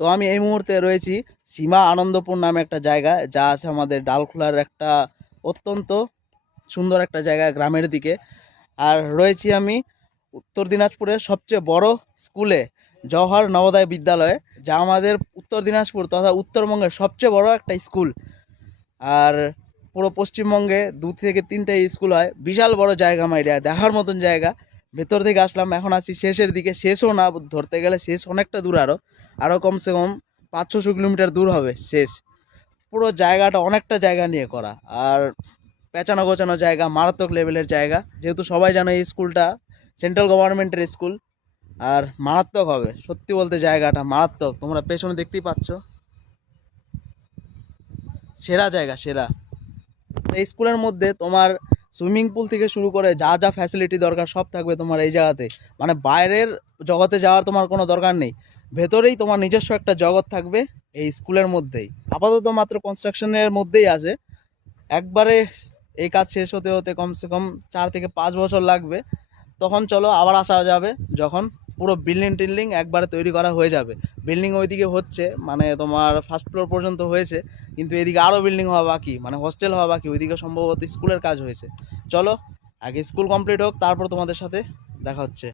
তো আমি এই মুহূর্তে রয়েছি সীমা আনন্দপুর নামে একটা জায়গা, যা আছে আমাদের ডালখোলার একটা অত্যন্ত সুন্দর একটা জায়গা গ্রামের দিকে। আর রয়েছি আমি উত্তর দিনাজপুরের সবচেয়ে বড় স্কুলে, জওহর নবোদয় বিদ্যালয়ে, যা আমাদের উত্তর দিনাজপুর তথা উত্তরবঙ্গের সবচেয়ে বড় একটা স্কুল। আর পুরো পশ্চিমবঙ্গে 2 থেকে 3টে স্কুল হয়, বিশাল বড় জায়গা, মাইরিয়া দেখার মতন জায়গা। ভেতর থেকে আসলাম, এখন আছি শেষের দিকে, শেষও না ধরতে গেলে, শেষ অনেকটা দূর, আরও কমসে কম 500-600 কিলোমিটার দূর হবে শেষ। পুরো জায়গাটা অনেকটা জায়গা নিয়ে করা, আর পেঁচানো গোছানো জায়গা, মারাত্মক লেভেলের জায়গা। যেহেতু সবাই জানে এই স্কুলটা সেন্ট্রাল গভর্নমেন্টের স্কুল, আর মারাত্মক হবে সত্যি বলতে, জায়গাটা মারাত্মক। তোমরা পেছনে দেখতেই পাচ্ছ, সেরা জায়গা, সেরা। এই স্কুলের মধ্যে তোমার সুইমিং পুল থেকে শুরু করে যা যা ফ্যাসিলিটি দরকার সব থাকবে তোমার এই জায়গাতে। মানে বাইরের জগতে যাওয়ার তোমার কোনো দরকার নেই, ভেতরেই তোমার নিজস্ব একটা জগৎ থাকবে এই স্কুলের মধ্যেই। আপাতত মাত্র কনস্ট্রাকশনের মধ্যেই আছে, একবারে এই কাজ শেষ হতে হতে কমসে কম 4 থেকে 5 বছর লাগবে। তখন চলো আবার আসা যাবে, যখন পুরো বিল্ডিং টিল্ডিং একবারে তৈরি করা হয়ে যাবে। বিল্ডিং ওইদিকে হচ্ছে, মানে তোমার ফার্স্ট ফ্লোর পর্যন্ত হয়েছে, কিন্তু এদিকে আরও বিল্ডিং হওয়া বাকি, মানে হোস্টেল হওয়া বাকি। ওইদিকে সম্ভবত স্কুলের কাজ হয়েছে। চলো আগে স্কুল কমপ্লিট হোক, তারপর তোমাদের সাথে দেখা হচ্ছে।